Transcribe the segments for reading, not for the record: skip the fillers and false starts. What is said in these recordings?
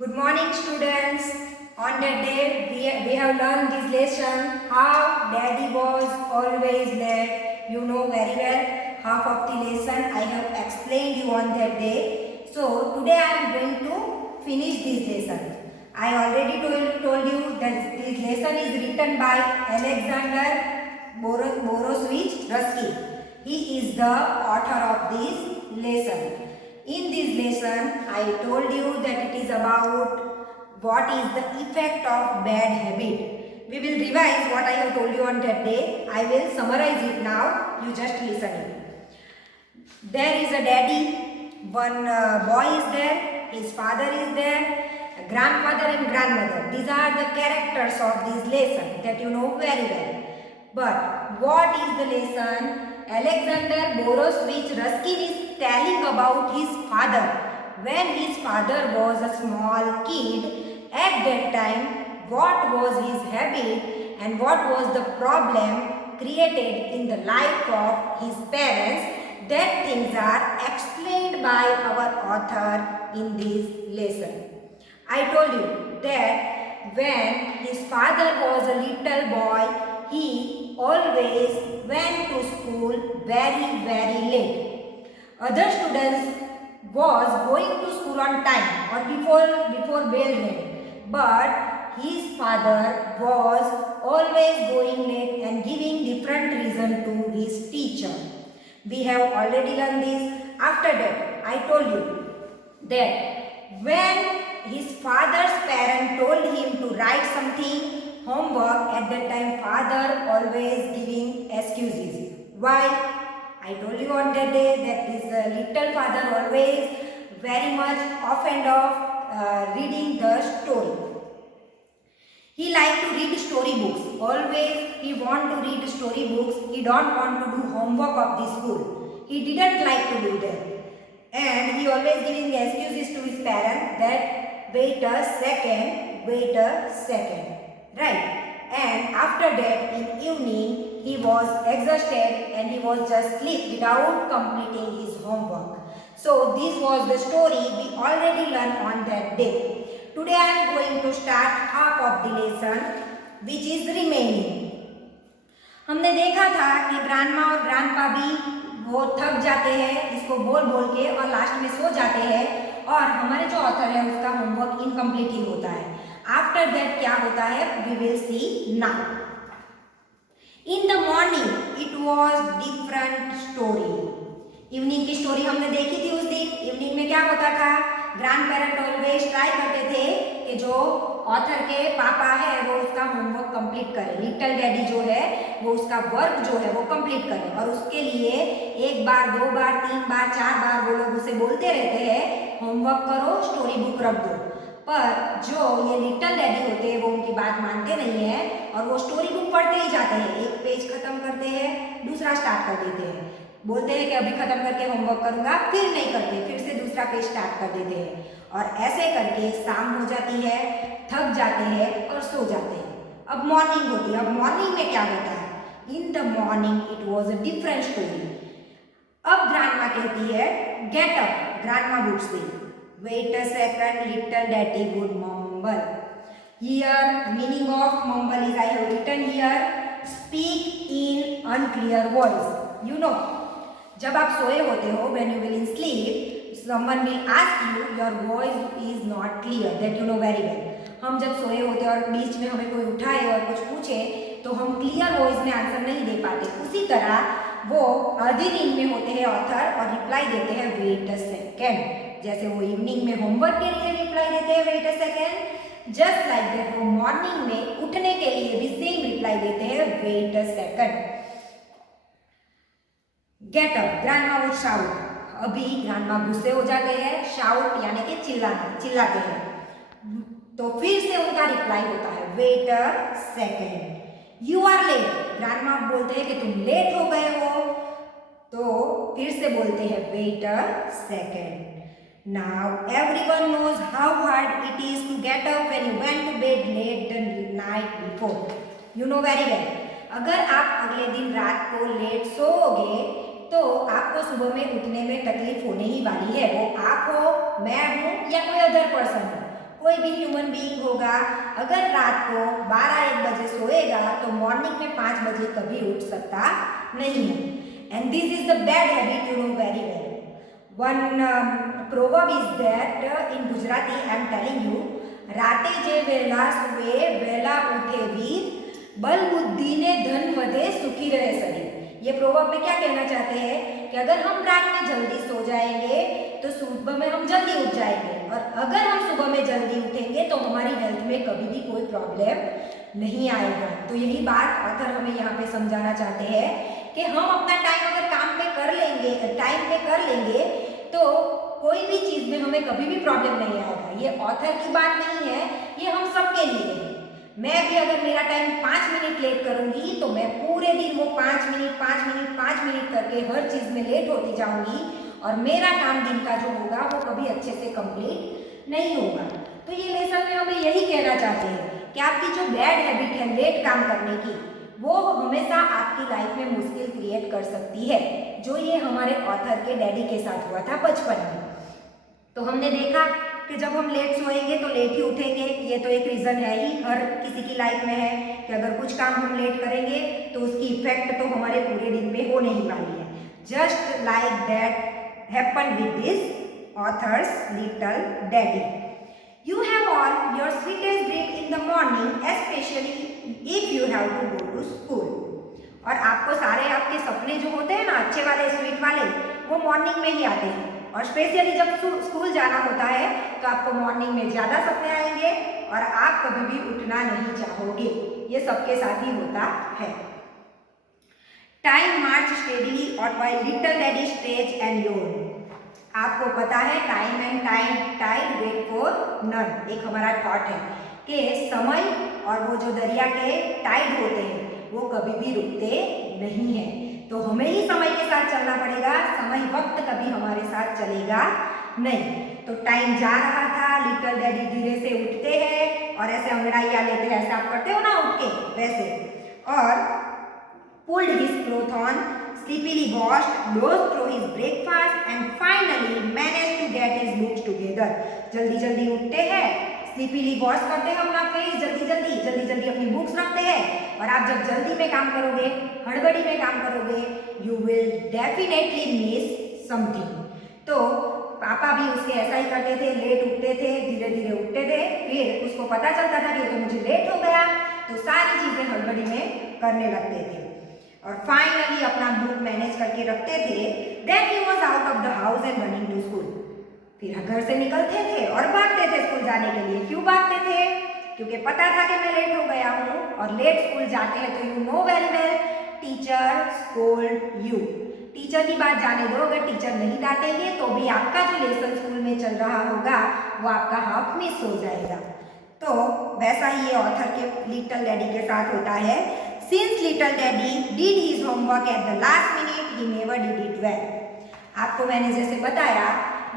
Good morning, students. On that day, we have learned this lesson how daddy was always late. You know very well. Half of the lesson I have explained you on that day. So today I am going to finish this lesson. I already told you that this lesson is written by Alexander Boroswich Ruskin. He is the author of this lesson. In this lesson, I told you that it is about what is the effect of bad habit. We will revise what I have told you on that day. I will summarize it now. You just listen it. There is a daddy. One boy is there. His father is there. A grandfather and grandmother. These are the characters of this lesson that you know very well. But what is the lesson? Alexander Boroswich Ruskin is telling about his father. When his father was a small kid, at that time, what was his habit and what was the problem created in the life of his parents, that things are explained by our author in this lesson. I told you that when his father was a little boy, he always went to school very late. Other students was going to school on time or before bell rang, but his father was always going late and giving different reason to his teacher. We have already learned this. After that, I told you that when his father's parent told him to write something homework, at that time father always giving excuses. Why? I told you on that day that this little father always very much off and off reading the story. He liked to read story books. Always he want to read story books. He don't want to do homework of the school. He didn't like to do that. And he always giving excuses to his parents that wait a second. Right? And after that in evening he was exhausted and he was just sleep without completing his homework. So this was the story we already learned on that day. Today I am going to start half of the lesson which is remaining. हमने देखा था कि grandma और grandpa भी वो थक जाते हैं इसको बोल के और लास्ट में सो जाते हैं और हमारे जो ऑथर है उसका होमवर्क इनकम्प्लीट ही होता है. आफ्टर दैट क्या होता है we will see now. In the morning it was different story. Evening की स्टोरी हमने देखी थी उस दिन. इवनिंग में क्या होता था, ग्रैंड पेरेंट ऑलवेज ट्राई करते थे कि जो ऑथर के पापा है वो उसका होमवर्क कंप्लीट करे. लिटिल डैडी जो है वो उसका वर्क जो है वो कंप्लीट करे और उसके लिए एक बार, दो बार, तीन बार, चार बार वो लोग उसे बोलते रहते हैं होमवर्क करो, स्टोरी बुक रख दो. पर जो ये लिटिल डैडी होते हैं वो उनकी बात मानते नहीं है और वो स्टोरी बुक पढ़ते ही जाते हैं. एक पेज खत्म करते हैं, दूसरा स्टार्ट कर देते हैं. बोलते हैं कि अभी खत्म करके होमवर्क करूंगा, फिर नहीं करते, फिर से दूसरा पेज स्टार्ट कर देते हैं और ऐसे करके शाम हो जाती है, थक जाते हैं और सो जाते हैं. अब मॉर्निंग होती है. अब मॉर्निंग में क्या होता है, इन the morning it was a different story. अब ग्रैंडमा कहती है gate up. Grandma would say wait a second, little daddy would mumble. Here meaning of mumble is I have written here speak in unclear voice. You know, जब आप सोए होते हो when you will in sleep someone will ask you, your voice is not clear, that you know very well. हम जब सोए होते हैं और बीच में हमें कोई उठाए और कुछ पूछे तो हम क्लियर वॉइस में आंसर नहीं दे पाते. उसी तरह वो आधी नींद में होते हैं ऑथर और रिप्लाई देते हैं वेट अ सेकेंड. जैसे वो इवनिंग में होमवर्क के लिए रिप्लाई देते हैं wait a second, just like that वो मॉर्निंग में उठने के लिए भी सेम रिप्लाई देते हैं wait a second. Get up. Grandma would shout. अभी ग्रैंडमा गुस्से हो जाते हैं. शाउट यानी कि चिल्लाते हैं. तो फिर से उनका रिप्लाई होता है wait a second. You are late. Grandma बोलते हैं कि तुम लेट हो गए हो, तो फिर से बोलते हैं wait a second. Now everyone knows how hard it is to get up when you went to bed late the night before. You know very well. अगर आप अगले दिन रात को लेट सोओगे तो आपको सुबह में उठने में तकलीफ होने ही वाली है. वो आप हो, मैं हूँ या कोई अदर पर्सन हो. कोई भी ह्यूमन बीइंग होगा, अगर रात को 12-1 बजे सोएगा तो मॉर्निंग में 5 बजे कभी उठ सकता नहीं है। And this is the bad habit, you know very well. One proverb is that in Gujarati I am telling you, રાતે જે વહેલા સુવે વહેલા ઉઠે વીર, बल बुद्धि ने धन वधे सुखी रहे शरीर। ये प्रोवर्ब में क्या कहना चाहते हैं कि अगर हम रात में जल्दी सो जाएंगे तो सुबह में हम जल्दी उठ जाएंगे, और अगर हम सुबह में जल्दी उठेंगे तो हमारी हेल्थ में कभी भी कोई प्रॉब्लम नहीं आएगा। तो यही बात ऑथर हमें यहाँ पे समझाना चाहते हैं कि हम अपना टाइम अगर काम पे कर लेंगे, टाइम पे कर लेंगे तो कोई भी चीज में हमें कभी भी प्रॉब्लम नहीं आएगा। ये ऑथर की बात नहीं है, ये हम सबके लिए है। मैं भी अगर मेरा टाइम 5 मिनट लेट करूंगी तो मैं पूरे दिन वो 5 मिनट करके हर चीज में लेट होती जाऊंगी और मेरा काम दिन का जो होगा वो कभी अच्छे से कंप्लीट नहीं होगा। तो ये लेसन में हमें यही कहना चाहते हैं कि आपकी जो बैड हैबिट है लेट काम करने की, वो हमेशा आपकी लाइफ में मुश्किल क्रिएट कर सकती है, जो ये हमारे ऑथर के डैडी के साथ हुआ था बचपन में। तो हमने देखा कि जब हम लेट सोएंगे तो लेट ही उठेंगे, ये तो एक रीज़न है ही, हर किसी की लाइफ में है कि अगर कुछ काम हम लेट करेंगे तो उसकी इफेक्ट तो हमारे पूरे दिन पे होने ही वाली है। Just like that happen with this authors little daddy. You have all your sweetest dream in the morning, especially if you have to go to school. और आपको सारे आपके सपने जो होते हैं ना अच्छे वाले स्वीट वाले, वो मॉर्निंग में ही आते हैं, और स्पेशली जब स्कूल जाना होता है तो आपको मॉर्निंग में ज़्यादा सपने आएंगे और आप कभी भी उठना नहीं चाहोगे। ये सबके साथ ही होता है। टाइम मार्च स्टेडीली और while little daddy stretch and yawn. आपको पता है time and tide wait for none, एक हमारा थॉट है कि समय और वो जो दरिया के टाइड होते हैं वो कभी भी रुकते नहीं हैं। तो हमें ही समय के साथ चलना पड़ेगा, समय वक्त कभी हमारे साथ चलेगा नहीं। तो टाइम जा रहा था, लिटिल डैडी धीरे से उठते हैं और ऐसे अंगड़ाइयाँ लेते हैं, ऐसे आप करते हो ना उठ के वैसे, और pulled his cloth on, sleepily washed, dozed through his breakfast and finally managed to get his books together. जल्दी जल्दी उठते हैं, स्लीपीली वॉश करते हैं अपना फेस, जल्दी जल्दी अपनी बुक्स रखते हैं। और आप जब जल्दी में काम करोगे, हड़बड़ी में काम करोगे, you will definitely miss something. तो पापा भी उसके ऐसा ही करते थे, लेट उठते थे, धीरे धीरे उठते थे, फिर उसको पता चलता था कि तो मुझे लेट हो गया, तो सारी चीज़ें हड़बड़ी में करने लगते थे और फाइनली अपना बुक मैनेज करके रखते थे। Then he was out of the house and running to school. फिर घर से निकलते थे और भागते थे स्कूल जाने के लिए। क्यों भागते थे? क्योंकि पता था कि मैं लेट हो गया हूँ, और लेट स्कूल जाते हैं तो you know very well teacher scold you. Teacher की बात जाने दो, अगर टीचर नहीं डांटेंगे तो भी आपका जो लेसन स्कूल में चल रहा होगा वो आपका हाफ मिस हो जाएगा। तो वैसा ही ये ऑथर के लिटिल डैडी के साथ होता है। Since little daddy did his homework at the last minute, he never did it well. आपको मैंने जैसे बताया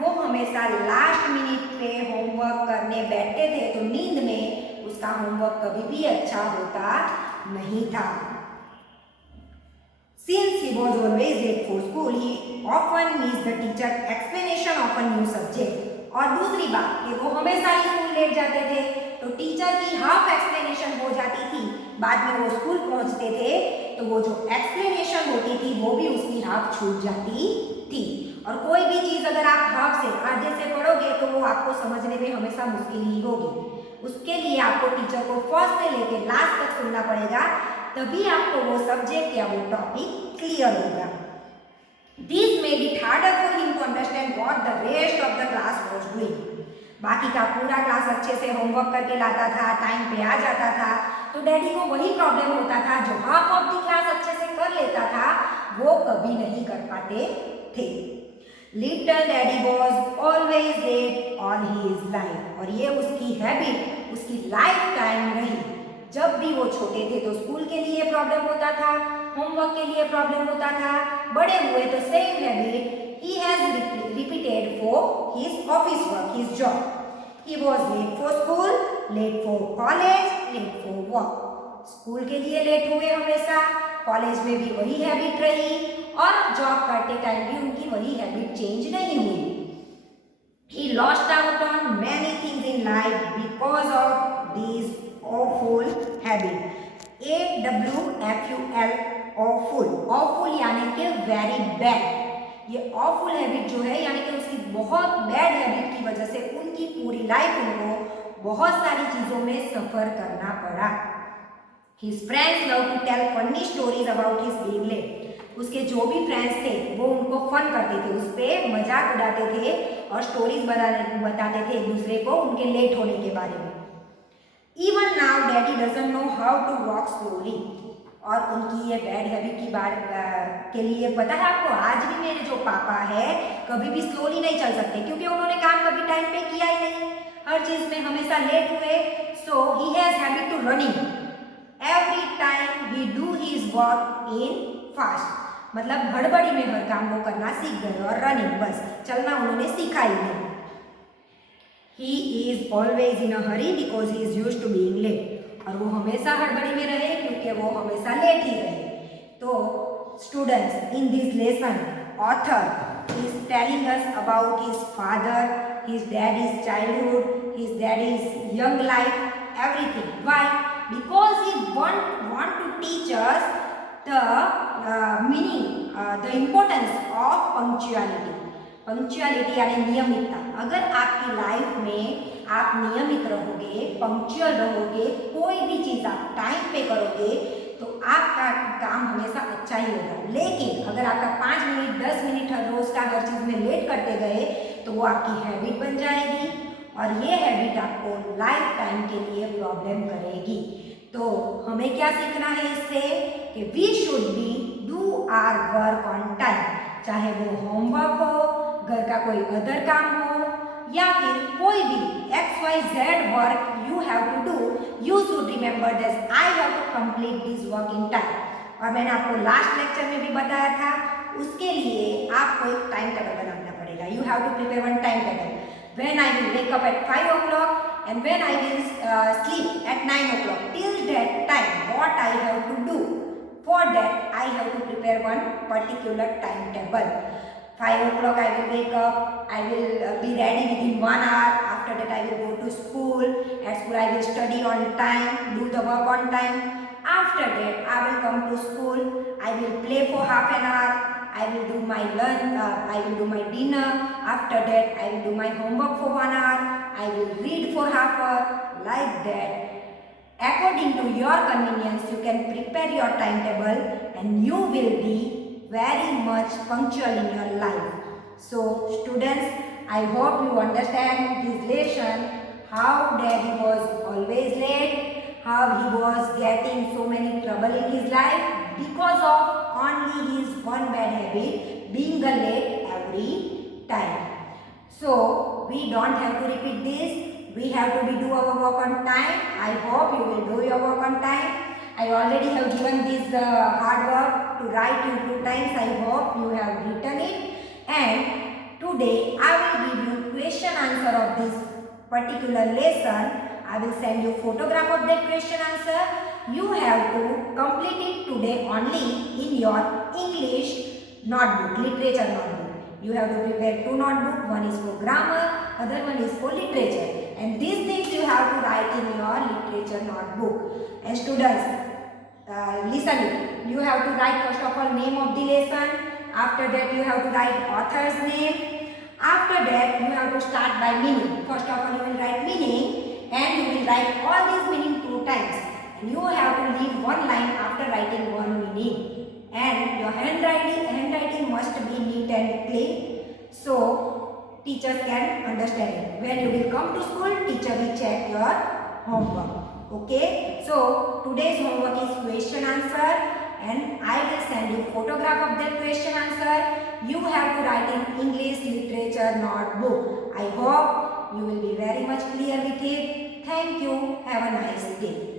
वो हमेशा लास्ट मिनट पे होमवर्क करने बैठते थे, तो नींद में उसका होमवर्क कभी भी अच्छा होता नहीं था। Since he was always late for school, he often missed the teacher explanation of a new subject. और दूसरी बात कि वो हमेशा ही स्कूल लेट जाते थे, तो टीचर की हाफ एक्सप्लेनेशन हो जाती थी, बाद में वो स्कूल पहुंचते थे तो वो जो एक्सप्लेनेशन होती थी वो भी उसकी हाफ छूट जाती थी। और कोई भी चीज़ अगर आप हाफ से आधे से पढ़ोगे तो वो आपको समझने में हमेशा मुश्किल ही होगी। उसके लिए आपको टीचर को फर्स्ट से लेकर लास्ट तक सुनना पड़ेगा, तभी आपको वो सब्जेक्ट या वो टॉपिक क्लियर होगा। This made it harder for him to understand what the rest of the class was doing. बाकी का पूरा क्लास अच्छे से होमवर्क करके लाता था, टाइम पे आ जाता था, तो डैडी को वही प्रॉब्लम होता था, जो हाफ ऑफ द क्लास अच्छे से कर लेता था वो कभी नहीं कर पाते थे। Little daddy was always let all his life, और ये उसकी हैबिट उसकी लाइफ टाइम रही। जब भी वो छोटे थे तो स्कूल के लिए प्रॉब्लम होता था, होमवर्क के लिए प्रॉब्लम होता था, बड़े हुए तो same habit he has repeated for his office work, his job. He was late for school, late for college, late for work. School के लिए लेट हुए हमेशा, कॉलेज में भी वही हैबिट रही, और जॉब करते टाइम भी उनकी वही हैबिट चेंज नहीं हुई। He lost out on many things in life because of these awful habits. AWFUL awful. awful यानी कि very bad. ये awful habit जो है यानी कि उसकी बहुत bad habit की वजह से उनकी पूरी लाइफ उनको बहुत सारी चीज़ों में सफ़र करना पड़ा. His friends love to tell funny stories about his being late. उसके जो भी फ्रेंड्स थे वो उनको फन करते थे, उस पर मजाक उड़ाते थे और स्टोरीज बताते थे एक दूसरे को उनके लेट होने के बारे में. Even now daddy doesn't know how to walk slowly. और उनकी ये बैड हैबिट की बात के लिए पता है आपको, आज भी मेरे जो पापा है कभी भी स्लोली नहीं चल सकते क्योंकि उन्होंने काम कभी टाइम पे किया ही नहीं, हर चीज़ में हमेशा लेट हुए. So he has habit to running. Every time he do his work in fast. मतलब हड़बड़ी में हर काम वो करना सीख गए और रनिंग बस चलना उन्होंने सीखा ही नहीं. He is always in a hurry because he is used to being late. और वो हमेशा हड़बड़ी में रहे क्योंकि वो हमेशा लेट ही रहे. तो students, in this lesson author is telling us about his father, his daddies childhood, his daddies young life, everything. Why? Because he want to teach us the meaning, the importance of punctuality. Punctuality यानी नियमितता. अगर आपकी life में आप नियमित रहोगे, punctual रहोगे, कोई भी चीज़ आप टाइम पे करोगे तो आपका काम हमेशा अच्छा ही होगा. लेकिन अगर आपका 5 मिनट 10 मिनट हर रोज़ का हर चीज़ में लेट करते गए तो वो आपकी हैबिट बन जाएगी और ये हैबिट आपको लाइफ टाइम के लिए प्रॉब्लम करेगी. तो हमें क्या सीखना है इससे कि we should be do our work on time. चाहे वो होमवर्क हो, घर का कोई अदर काम हो या फिर कोई भी XYZ work you have to do, you should remember this, I have to complete this work in time. और मैंने आपको लास्ट लेक्चर में भी बताया था, उसके लिए आपको एक टाइम टेबल बनाना पड़ेगा. You have to prepare one time table. When I will wake up at 5 o'clock and when I will sleep at 9 o'clock. Till that time, what I have to do? For that, I have to prepare one particular timetable. 5 o'clock I will wake up. I will be ready within 1 hour. After that, I will go to school. At school, I will study on time, do the work on time. After that, I will come to school. I will play for half an hour. I will do my lunch, I will do my dinner. After that, I will do my homework for 1 hour. I will read for half hour. Like that. According to your convenience, you can prepare your timetable and you will be very much punctual in your life. So, students, I hope you understand this lesson, how daddy was always late, how he was getting so many trouble in his life because of only his one bad habit, being late every time. So we don't have to repeat this. We have to do our work on time. I hope you will do your work on time. I already have given this hard work to write you 2 times. I hope you have written it. And today I will give you question answer of this particular lesson. I will send you photograph of that question answer. You have to complete it today only in your English notebook, literature notebook. You have to prepare 2 notebooks. One is for grammar, other one is for literature. And these things you have to write in your literature notebook. And students, listen it. You have to write first of all name of the lesson. After that you have to write author's name. After that you have to start by meaning. First of all you will write meaning. And you will write all these meaning 2 times. And you have to leave 1 line after writing 1 meaning. And your handwriting must be neat and clean. So teachers can understand it. When you will come to school, teacher will check your homework. Okay. So today's homework is question answer. And I will send you photograph of that question answer. You have to write in English literature notebook. I hope you will be very much clear with it. Thank you. Have a nice day.